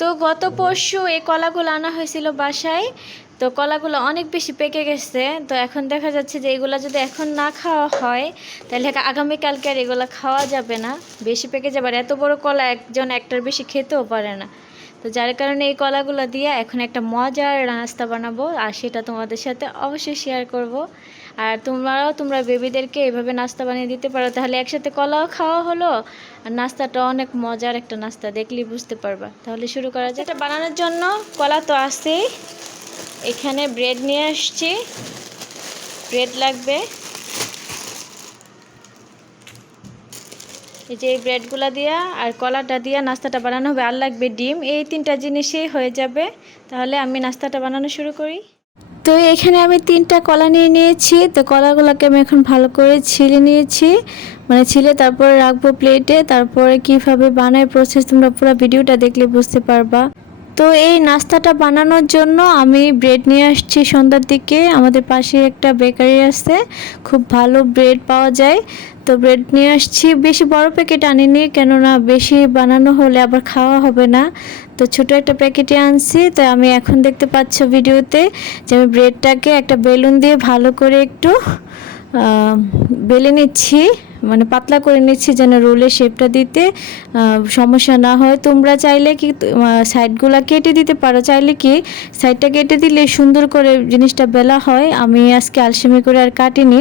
তো গত পরশু এই কলাগুলো আনা হয়েছিল বাসায়। তো কলাগুলো অনেক বেশি পেকে গেছে। তো এখন দেখা যাচ্ছে যে এগুলো যদি এখন না খাওয়া হয়, তাহলে আগামীকালকে আর এগুলো খাওয়া যাবে না। বেশি পেকে যাবে। আর এত বড় কলা একজন একটার বেশি খেতেও পারে না। তো যার কারণে এই কলাগুলো দিয়ে এখন একটা মজার নাস্তা বানাবো। আর সেটা তোমাদের সাথে অবশ্যই শেয়ার করব। আর তোমরাও, তোমরা বেবিদেরকে এভাবে নাস্তা বানিয়ে দিতে পারো। তাহলে একসাথে কলাও খাওয়া হলো। আর নাস্তাটা অনেক মজার একটা নাস্তা, দেখলেই বুঝতে পারবা। তাহলে শুরু করা যায় এটা বানানোর জন্য কলা তো আছেই। এখানে ব্রেড নিয়ে আসছি। ব্রেড লাগবে। এই যে এই ব্রেডগুলো দিয়া আর কলাটা দিয়া নাস্তাটা বানানো হবে। আর লাগবে ডিম। এই তিনটা জিনিসই হয়ে যাবে। তাহলে আমি নাস্তাটা বানানো শুরু করি। তো এখানে আমি তিনটা কলা নিয়ে নিয়েছি। তো কলাগুলোকে আমি এখন ভালো করে ছিলে নিয়েছি। মানে ছিলে তারপরে রাখব প্লেটে তারপরে কীভাবে বানায় প্রসেস তোমরা পুরো ভিডিওটা দেখলে বুঝতে পারবা। তো এই নাস্তাটা বানানোর জন্য আমি ব্রেড নিয়ে আসছি সন্ধ্যার দিকে। আমাদের পাশে একটা বেকারি আছে, খুব ভালো ব্রেড পাওয়া যায়। তো ব্রেড নিয়ে আসছি। বেশি বড় প্যাকেট আনিনি, কেননা বেশি বানানো হলে আবার খাওয়া হবে না। তো ছোট একটা প্যাকেটে আনছি। তো আমি এখন দেখতে পাচ্ছ ভিডিওতে যে আমি ব্রেডটাকে একটা বেলুন দিয়ে ভালো করে একটু বেলে নিচ্ছি। মানে পাতলা করে নিচ্ছি যেন রোলের শেপটা দিতে। সমস্যা না হয়। তোমরা চাইলে কি সাইডগুলো কেটে দিতে পারো। চাইলে কি সাইডটা কেটে দিলে সুন্দর করে জিনিসটা বেলা হয়। আমি আজকে আলসেমি করে আর কাটিনি।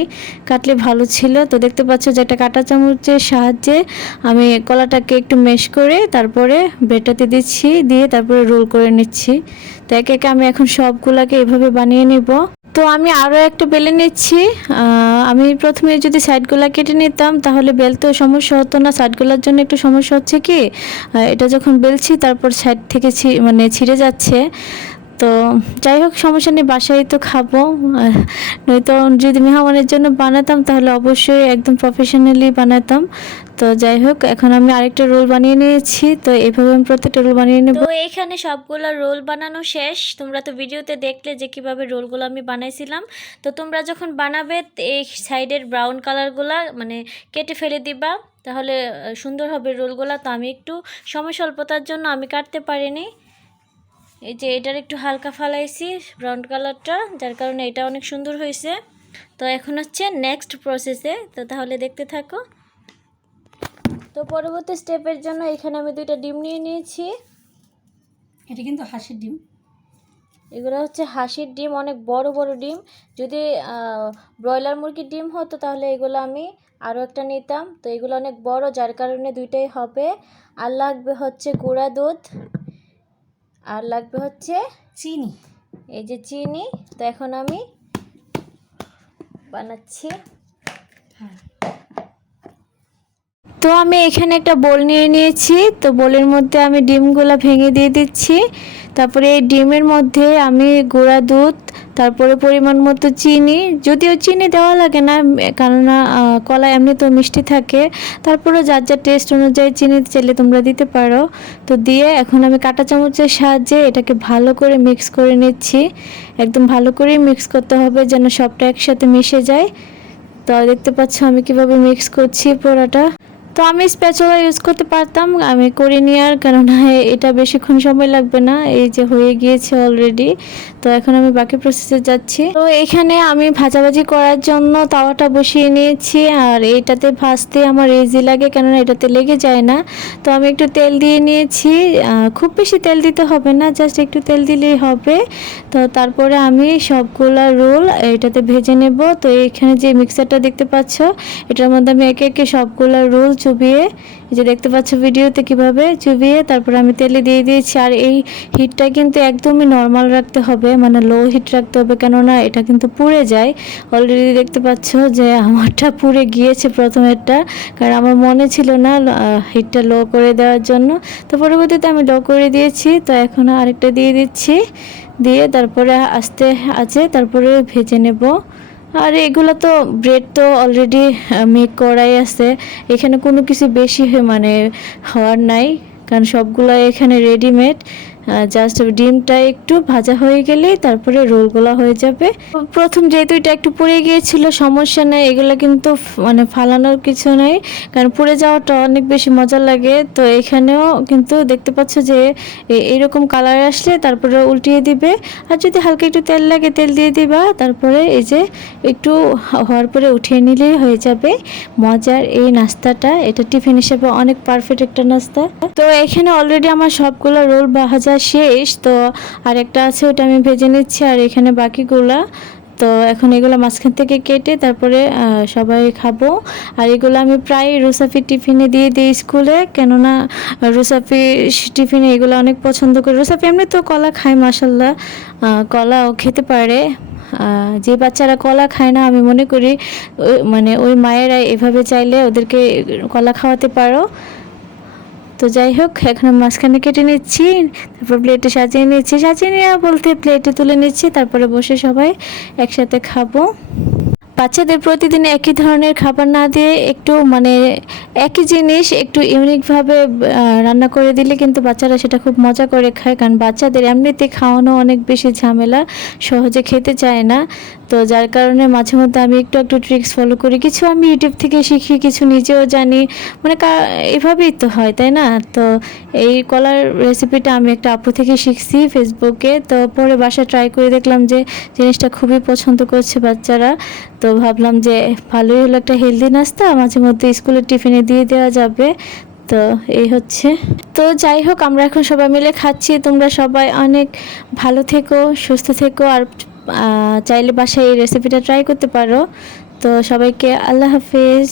কাটলে ভালো ছিল। তো দেখতে পাচ্ছ যে একটা কাঁটা চামচের সাহায্যে আমি কলাটাকে একটু মেশ করে তারপরে ব্রেডটাতে দিচ্ছি। দিয়ে তারপরে রোল করে নিচ্ছি। তো একে একে আমি এখন সবগুলাকে এভাবে বানিয়ে নিব। তো আমি আরও একটা বেলে নিচ্ছি। আমি প্রথমে যদি সাইডগুলো কেটে নিতাম, তাহলে বেলতেও সমস্যা হতো না। সাইডগুলোর জন্য একটু সমস্যা হচ্ছে কি এটা যখন বেলছি, তারপর সাইড থেকে মানে ছিঁড়ে যাচ্ছে। তো যাই হোক, সমস্যা নেই, বাসায় তো খাব। নয়তো যদি মেহমানের জন্য বানাতাম, তাহলে অবশ্যই একদম প্রফেশনালি বানাতাম। তো যাই হোক, এখন আমি আরেকটা রোল বানিয়ে নিয়েছি, তো এইভাবে আমি প্রত্যেকটা রোল বানিয়ে নেব। তো এখানে সবগুলো রোল বানানো শেষ। তোমরা তো ভিডিওতে দেখলে যে কীভাবে রোলগুলো আমি বানাইছিলাম। তো তোমরা যখন বানাবে, এই সাইডের ব্রাউন কালারগুলো মানে কেটে ফেলে দিবা। তাহলে সুন্দর হবে রোলগুলো। তো আমি একটু সময় স্বল্পতার জন্য আমি কাটতে পারিনি। এই যে এটার একটু হালকা ফালাইছি ব্রাউন কালারটা যার কারণে এটা অনেক সুন্দর হয়েছে। তো এখন হচ্ছে নেক্সট প্রসেসে তো তাহলে দেখতে থাকো। তো পরবর্তী স্টেপের জন্য এখানে আমি দুইটা ডিম নিয়ে নিয়েছি। এটা কিন্তু হাঁসের ডিম। এগুলো হচ্ছে হাসির ডিম অনেক বড় বড় ডিম। যদি ব্রয়লার মুরগির ডিম হতো তাহলে এগুলো আমি আরও একটা নিতাম। তো এগুলো অনেক বড় যার কারণে দুইটাই হবে। আর লাগবে হচ্ছে গুঁড়া দুধ। আর লাগবে হচ্ছে চিনি। এই যে চিনি তো এখন আমি বানাচ্ছি। হ্যাঁ। তো আমি এখানে একটা বোল নিয়ে নিয়েছি। তো বোলের মধ্যে আমি ডিমগুলো ভেঙে দিয়ে দিচ্ছি। তারপরে এই ডিমের মধ্যে আমি গুঁড়া দুধ, তারপরে পরিমাণ মতো চিনি, যদিও চিনি দেওয়া লাগে না, কেননা কলা এমনি তো মিষ্টি থাকে। তারপরে যার যার টেস্ট অনুযায়ী চিনি চাইলে তোমরা দিতে পারো। তো দিয়ে এখন আমি কাঁটা চামচের সাহায্যে এটাকে ভালো করে মিক্স করে নিচ্ছি। একদম ভালো করেই মিক্স করতে হবে যেন সবটা একসাথে মিশে যায়। তো দেখতে পাচ্ছ আমি কীভাবে মিক্স করছি পোড়াটা। তো আমি স্প্যাচুলা ইউজ করতে পারতাম, আমি করিনি আর কেননা এটা বেশিক্ষণ সময় লাগবে না, এই যে হয়ে গিয়েছে অলরেডি তো এখন আমি বাকি প্রসেসে যাচ্ছি। তো এখানে আমি ভাজাভাজি করার জন্য তাওয়াটা বসিয়ে নিয়েছি, আর এইটাতে ভাজতে আমার ইজি লাগে, কেননা এটাতে লেগে যায় না। তো আমি একটু তেল দিয়ে নিয়েছি খুব বেশি তেল দিতে হবে না জাস্ট একটু তেল দিলেই হবে। তো তারপরে আমি সবগুলা রোল এটাতে ভেজে নেব। তো এখানে যে মিক্সারটা দেখতে পাচ্ছ, এটার মধ্যে আমি একে একে সবগুলা রোল চুবিয়ে, এই যে দেখতে পাচ্ছ ভিডিওতে কীভাবে চুবিয়ে, তারপরে আমি তেলে দিয়ে দিয়েছি। আর এই হিটটা কিন্তু একদমই নর্মাল রাখতে হবে মানে লো হিট রাখতে হবে, কেননা এটা কিন্তু পুড়ে যায়। অলরেডি দেখতে পাচ্ছ যে আমারটা পুড়ে গিয়েছে প্রথমেরটা, কারণ আমার মনে ছিল না হিটটা লো করে দেওয়ার জন্য। তো পরবর্তীতে আমি লো করে দিয়েছি, তো এখন আরেকটা দিয়ে দিচ্ছি। দিয়ে তারপরে আস্তে আছে, তারপরে ভেজে নেব। আর এগুলো তো ব্রেড তো অলরেডি মেক করাই আছে। এখানে কোনো কিছু বেশি মানে হওয়ার নাই, কারণ সবগুলো এখানে রেডিমেড জাস্ট ডিমটা একটু ভাজা হয়ে গেলেই তারপরে রোলগুলো হয়ে যাবে। প্রথম যেহেতু এটা একটু পুড়ে গিয়েছিল, সমস্যা নেই, এগুলো কিন্তু মানে ফালানোর কিছু নেই, কারণ পুড়ে যাওয়াটা অনেক বেশি মজা লাগে। তো এখানেও কিন্তু দেখতে পাচ্ছ যে এইরকম কালার আসলে তারপরে উল্টিয়ে দিবে। আর যদি হালকা একটু তেল লাগে, তেল দিয়ে দিবা, তারপরে এই যে একটু হওয়ার পরে উঠিয়ে নিলেই হয়ে যাবে। মজার এই নাস্তাটা, এটা টিফিন হিসেবে অনেক পারফেক্ট একটা নাস্তা। তো এখানে অলরেডি আমার সবগুলো রোল ভাজা শেষ, তো আর একটা আছে ওটা আমি ভেজে নিচ্ছি আর এখানে বাকিগুলা। তো এখন এগুলো মাঝখান থেকে কেটে তারপরে সবাই খাব। আর এগুলো আমি প্রায় রুসাফি টিফিনে দিয়ে দিই স্কুলে, কেননা রুসাফি টিফিনে এগুলো অনেক পছন্দ করে। রুসাফি এমনি তো কলা খায় মাসাল্লাহ কলাও খেতে পারে। যে বাচ্চারা কলা খায় না, আমি মনে করি মানে ওই মায়েরা এভাবে চাইলে ওদেরকে কলা খাওয়াতে পারো। তো যাই হোক, এখন মাঝখানে কেটে নিচ্ছি, তারপর প্লেটে সাজিয়ে নিচ্ছি, সাজিয়ে নেওয়া বলতে প্লেটে তুলে নিচ্ছি, তারপরে বসে সবাই একসাথে খাব। বাচ্চাদের প্রতিদিন একই ধরনের খাবার না দিয়ে একটু মানে একই জিনিস একটু ইউনিকভাবে রান্না করে দিলে কিন্তু বাচ্চারা সেটা খুব মজা করে খায়। কারণ বাচ্চাদের এমনিতে খাওয়ানো অনেক বেশি ঝামেলা, সহজে খেতে চায় না। তো যার কারণে মাঝে মধ্যে আমি একটু একটু ট্রিক্স ফলো করি। কিছু আমি ইউটিউব থেকে শিখি, কিছু নিজেও জানি। মানে এভাবেই তো হয়, তাই না? তো এই কলার রেসিপিটা আমি একটা আপু থেকে শিখছি ফেসবুকে তো পরে বাসায় ট্রাই করে দেখলাম যে জিনিসটা খুবই পছন্দ করছে বাচ্চারা। তো ভাবলাম যে ভালোই হলো একটা হেলদি নাস্তা, মাঝে মধ্যে স্কুলের টিফিনে দিয়ে দেওয়া যাবে। তো এই হচ্ছে। তো যাই হোক, আমরা এখন সবাই মিলে খাচ্ছি। তোমরা সবাই অনেক ভালো থেকো, সুস্থ থেকো, আর চাইলে বাসায় এই রেসিপিটা ট্রাই করতে পারো। তো সবাইকে আল্লাহ হাফিজ।